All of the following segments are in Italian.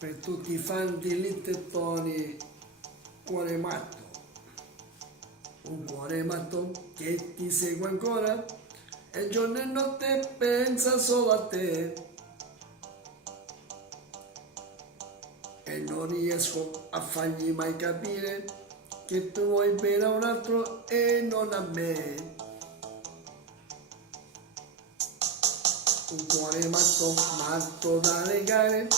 Per tutti i fan di Littettoni, cuore matto, un cuore matto che ti segue ancora e giorno e notte pensa solo a te e non riesco a fargli mai capire che tu vuoi bene a un altro e non a me. Un cuore matto, matto da legare,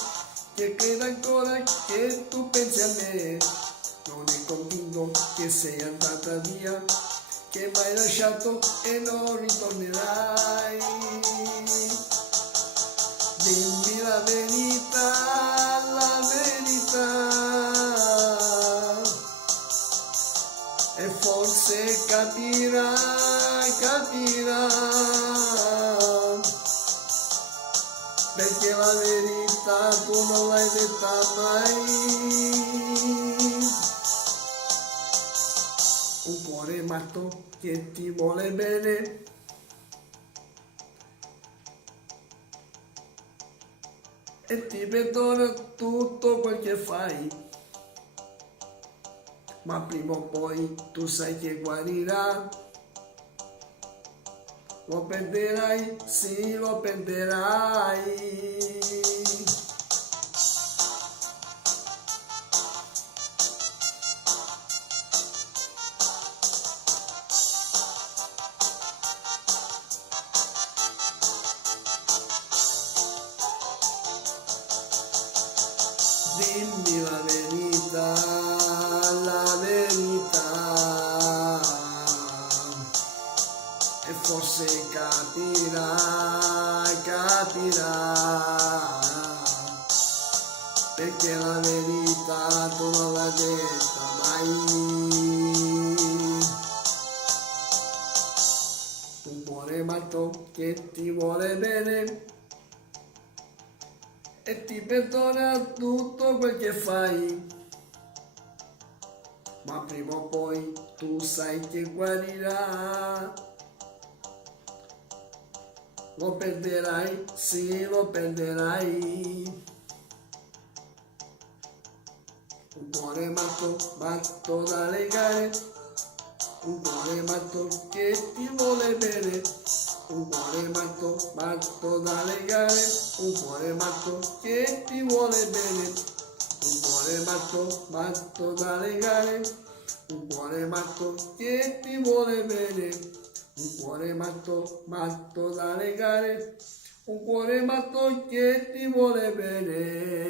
che crede ancora che tu pensi a me. Non è convinto che sei andata via, che mi hai lasciato e non ritornerai. Dimmi la verità, la verità, e forse capirai, perché la verità tu non l'hai detta mai. Un cuore matto che ti vuole bene e ti perdona tutto quel che fai, ma prima o poi tu sai che guarirà. Lo perderai, sì, lo perderai. Dimmi la verità, e forse capirà, perché la verità tu non l'hai detta mai. Un cuore matto che ti vuole bene e ti perdona tutto quel che fai, ma prima o poi tu sai che guarirà. Lo perderai, sì, lo perderai. Un cuore matto, matto da legare, un cuore matto che ti vuole bene, un cuore matto, matto da legare, un cuore matto che ti vuole bene, un cuore matto, matto da legare, un cuore matto che ti vuole bene, un cuore matto, matto da legare, un cuore matto che ti vuole bene.